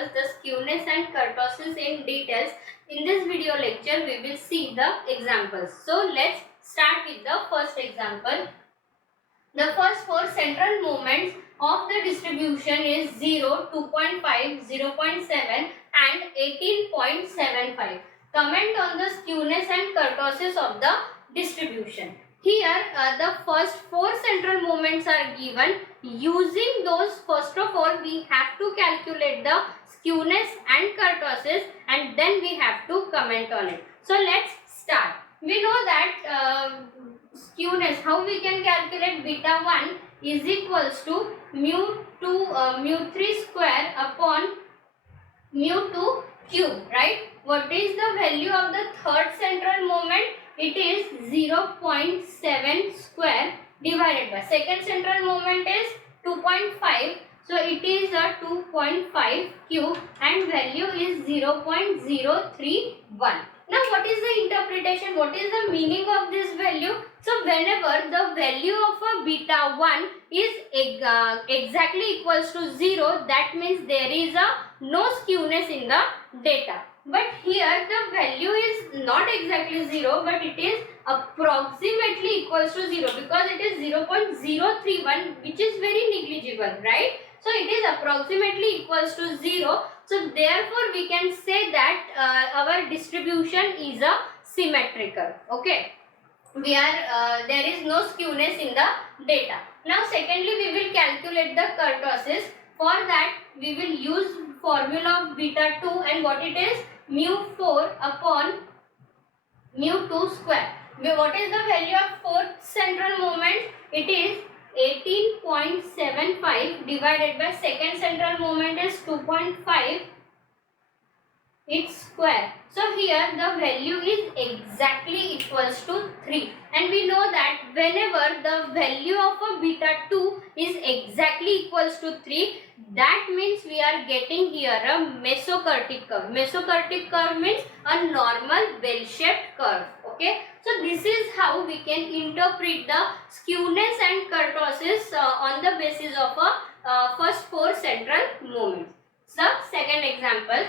discuss the skewness and kurtosis in details. In this video lecture, we will see the examples. So let's start with the first example. The first four central moments of the distribution is 0, 2.5, 0.7 and 18.75. Comment on the skewness and kurtosis of the distribution. Here the first four central moments are given. Using those, first of all we have to calculate the skewness and kurtosis and then we have to comment on it. So let's start. We know that skewness, how we can calculate beta 1 is equals to mu 3 square upon mu 2 cube, right? What is the value of the third central moment? It is 0.7 square divided by second central moment is 2.5. So it is a 2.5 cube and value is 0.031. Now what is the interpretation? What is the meaning of this value? So whenever the value of a beta 1 is exactly equals to 0, that means there is no skewness in the data. But here the value is not exactly 0, but it is approximately equals to 0 because it is 0.031, which is very negligible, right? So it is approximately equals to 0. So therefore we can say that our distribution is a symmetrical. Okay, we are there is no skewness in the data. Now secondly we will calculate the kurtosis. For that we will use formula of beta 2 and what it is mu 4 upon mu 2 square. What is the value of fourth central moment? It is 18.75 divided by second central moment is 2.5 its square. So here the value is exactly equals to 3 and we know that whenever the value of a beta 2 is exactly equals to 3, that means we are getting here a mesokurtic curve. Mesokurtic curve means a normal bell-shaped curve. Okay, so this is how we can interpret the skewness and kurtosis on the basis of a first four central moments. So second example.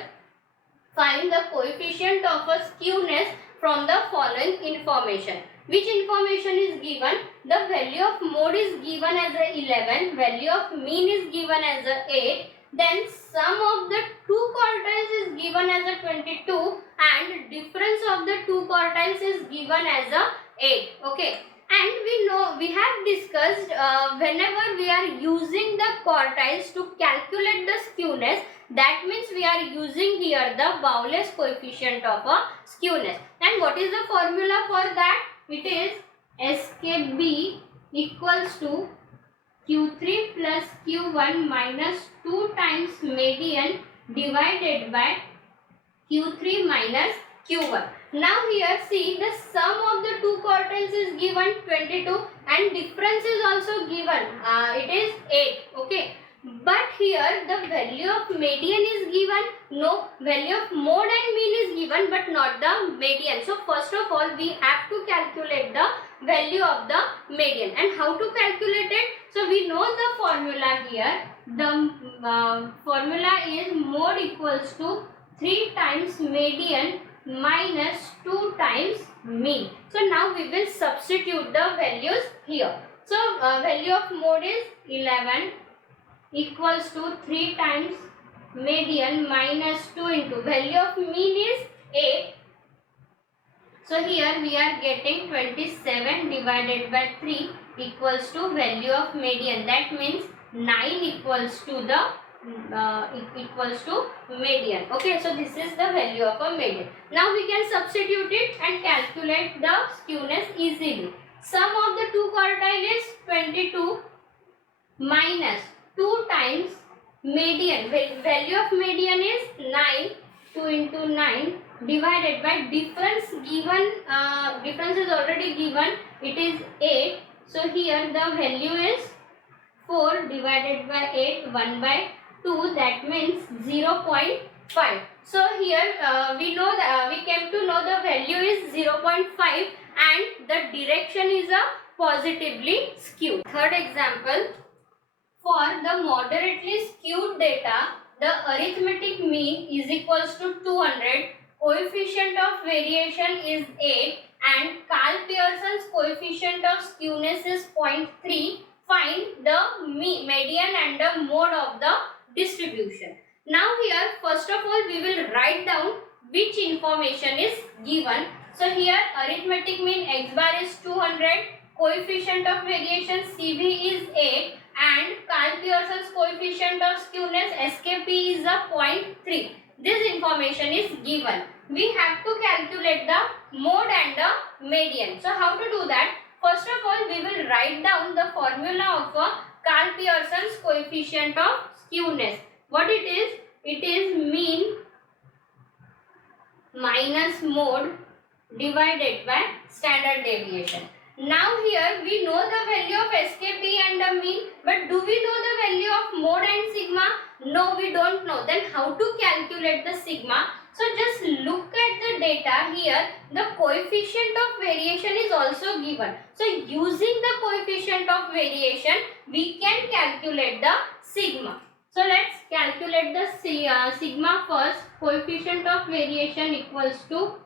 Find the coefficient of a skewness from the following information. Which information is given? The value of mode is given as a 11, value of mean is given as a 8, then sum of the two quartiles is given as a 22 and difference of the two quartiles is given as a 8. Okay. And we know, we have discussed whenever we are using the quartiles to calculate the skewness, that means we are using here the Bowles coefficient of a skewness. And what is the formula for that? It is SKB equals to Q3 plus Q1 minus 2 times median divided by Q3 minus Q1. Now here see the sum of the two quartiles is given 22 and difference is also given. It is 8. Okay. But here the value of median is given. No, value of mode and mean is given but not the median. So first of all we have to calculate the value of the median. And how to calculate it? So we know the formula here. The formula is mode equals to 3 times median minus 2 times mean. So now we will substitute the values here. So value of mode is 11 equals to 3 times median minus 2 into value of mean is 8. So here we are getting 27 divided by 3 equals to value of median. That means 9 equals to the median. Okay, so this is the value of a median. Now we can substitute it and calculate the skewness easily. Sum of the two quartile is 22 minus 2 times median. Value of median is 9. 2 into 9 divided by difference given. Difference is already given. It is 8. So here the value is 4 divided by 8, 1 by 2, that means 0.5. So here we know that we came to know the value is 0.5 and the direction is a positively skewed. Third example, for the moderately skewed data, the arithmetic mean is equals to 200, coefficient of variation is 8 and Karl Pearson's coefficient of skewness is 0.3. Find the median and the mode of the distribution. Now here first of all we will write down which information is given. So here arithmetic mean x bar is 200, coefficient of variation CB is 8 and Karl Pearson's coefficient of skewness SKP is a 0.3. This information is given. We have to calculate the mode and the median. So how to do that? First of all we will write down the formula of Karl Pearson's coefficient of skewness. What it is? It is mean minus mode divided by standard deviation. Now here we know the value of SKP and the mean, but do we know the value of mode and sigma? No, we don't know. Then how to calculate the sigma? So just look at the data here. The coefficient of variation is also given. So using the coefficient of variation, we can calculate the sigma. So let's calculate the sigma first. Coefficient of variation equals to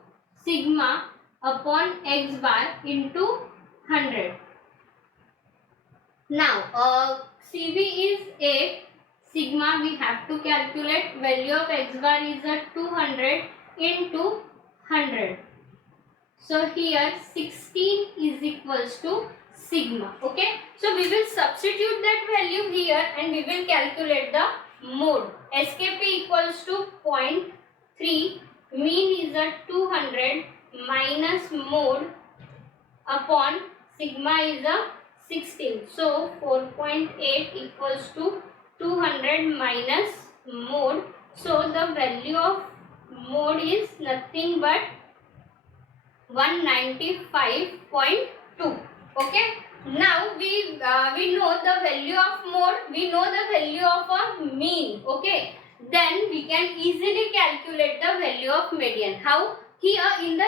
sigma upon x bar into 100. Now CV is 8, sigma we have to calculate, value of x bar is at 200 into 100. So here 16 is equals to sigma. Okay, so we will substitute that value here and we will calculate the mode. SKP equals to 0.3, mean is at 200 minus mode upon sigma is a 16. So 4.8 equals to 200 minus mode. So the value of mode is nothing but 195.2. Okay. Now we know the value of mode. We know the value of a mean. Okay. Then we can easily calculate the value of median. How? Here in the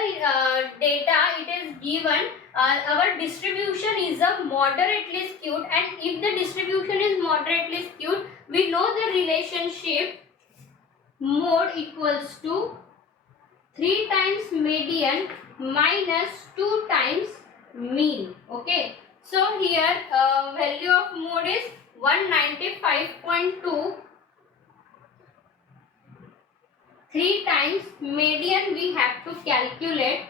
data it is given our distribution is a moderately skewed, and if the distribution is moderately skewed, we know the relationship mode equals to 3 times median minus 2 times mean. Okay, so here value of mode is 195.2. 3 times median we have to calculate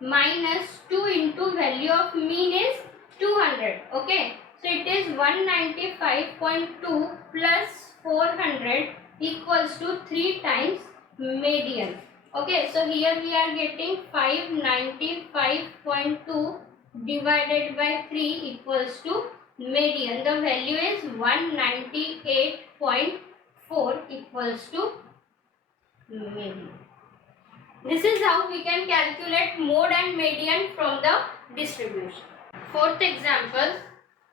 minus 2 into value of mean is 200. Okay, so it is 195.2 plus 400 equals to 3 times median. Okay, so here we are getting 595.2 divided by 3 equals to median. The value is 198.4 equals to median. This is how we can calculate mode and median from the distribution. Fourth example,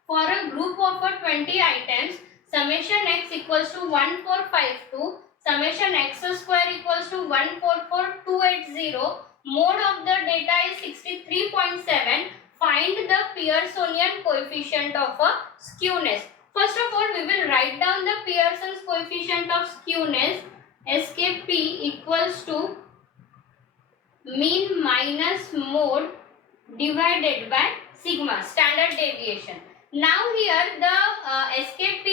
for a group of 20 items, summation x equals to 1452, summation x square equals to 144280, mode of the data is 63.7, find the Pearsonian coefficient of a skewness. First of all, we will write down the Pearson's coefficient of skewness. SKP equals to mean minus mode divided by sigma, standard deviation. Now here the SKP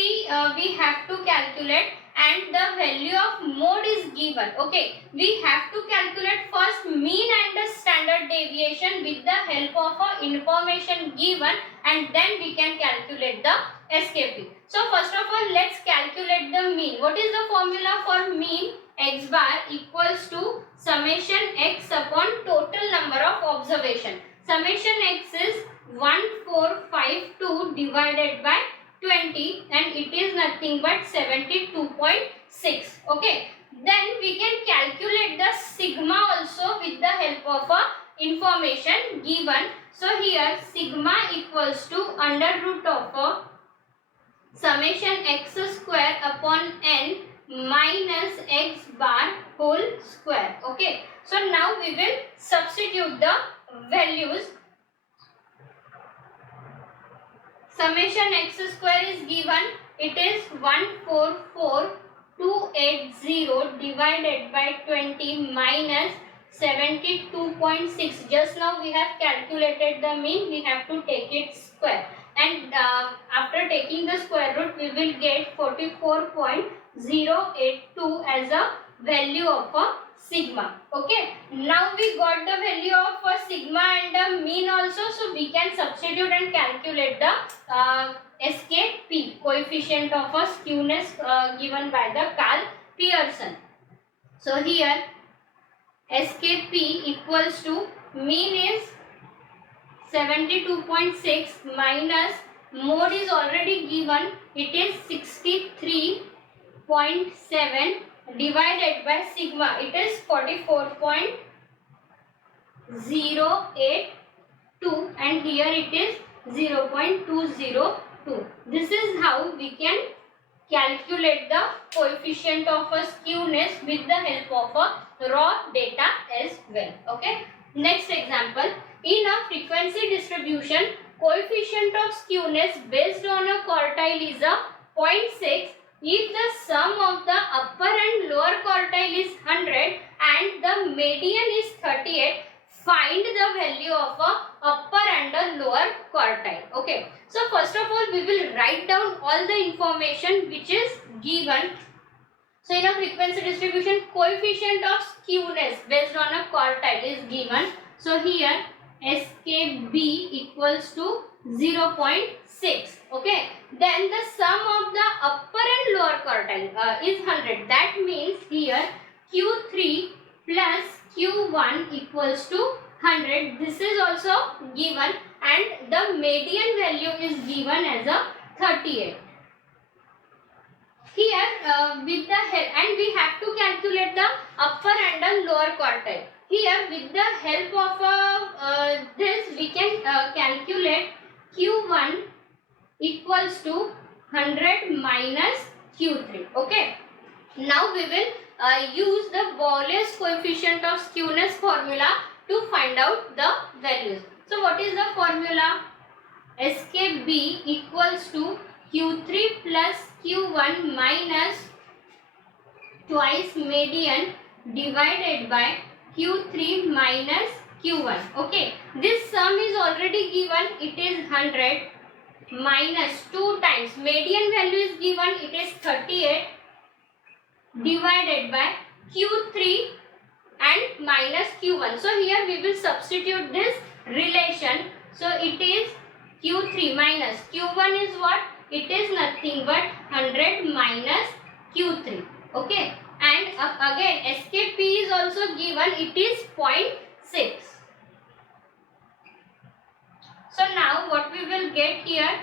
we have to calculate and the value of mode is given. Okay, we have to calculate first mean and the standard deviation with the help of information given, and then we can calculate the SKP. So first of all, let's calculate the mean. What is the formula for mean? X bar equals to summation x upon total number of observation. Summation x is 1452 divided by 20 and it is nothing but 72.6. Okay, then we can calculate the sigma also with the help of information given. So here sigma equals to under root of summation x square upon n minus x bar whole square. Okay, so now we will substitute the values. Summation x square is given, it is 144280 280 divided by 20 minus 72.6. Just now we have calculated the mean, we have to take its square, and after taking the square root we will get 44.082 as a value of a sigma. Okay, now we got the value of a sigma and the mean also, so we can substitute and calculate the SKP, coefficient of a skewness, given by the Karl Pearson. So here SKP equals to mean is 72.6 minus mode is already given, it is 63.7 divided by sigma, it is 44.082 and here it is 0.202. This is how we can calculate the coefficient of a skewness with the help of a raw data as well. Okay. Next example. In a frequency distribution, coefficient of skewness based on a quartile is a 0.6. If the sum of the upper and lower quartile is 100 and the median is 38, find the value of a upper and a lower quartile. Okay. So first of all, we will write down all the information which is given. So in a frequency distribution, coefficient of skewness based on a quartile is given. So here SKB equals to 0.6. Okay. Then the sum of the upper and lower quartile is 100. That means here Q3 plus Q1 equals to 100. This is also given and the median value is given as a 38. Here with the help, and we have to calculate the upper and the lower quartile. Here with the help of this we can calculate Q1 equals to 100 minus Q3. Okay. Now we will use the Borlase coefficient of skewness formula to find out the values. So what is the formula? SKB equals to Q3 plus Q1 minus twice median divided by Q3 minus Q1. Okay. This sum is already given. It is 100 minus 2 times median value is given. It is 38 divided by Q3 and minus Q1. So here we will substitute this relation. So it is Q3 minus Q1 is what? It is nothing but 100 minus Q3. Okay. And again SKP is also given. It is 0.6. So now what we will get here?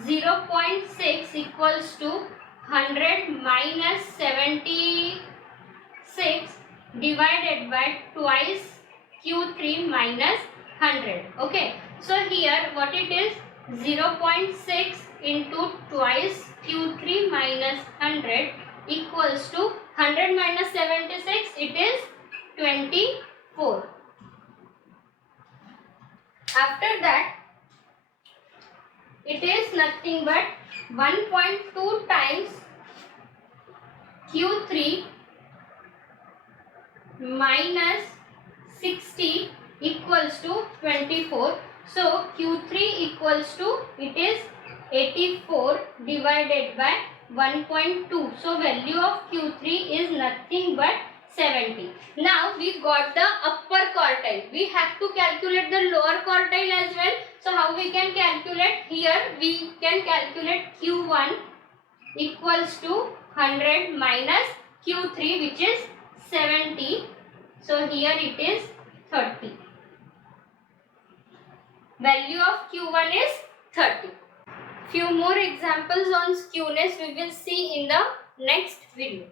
0.6 equals to 100 minus 76 divided by twice Q3 minus 100. Okay. So here what it is? 0.6 into twice Q3 minus 100 equals to 100 minus 76. It is 24. After that, it is nothing but 1.2 times Q3 minus 60 equals to 24. So Q3 equals to, it is 84 divided by 1.2. So value of Q3 is nothing but 70. Now we got the upper quartile. We have to calculate the lower quartile as well. So how we can calculate? Here we can calculate Q1 equals to 100 minus Q3 which is 70. So here it is 30. Value of Q1 is 30. Few more examples on skewness we will see in the next video.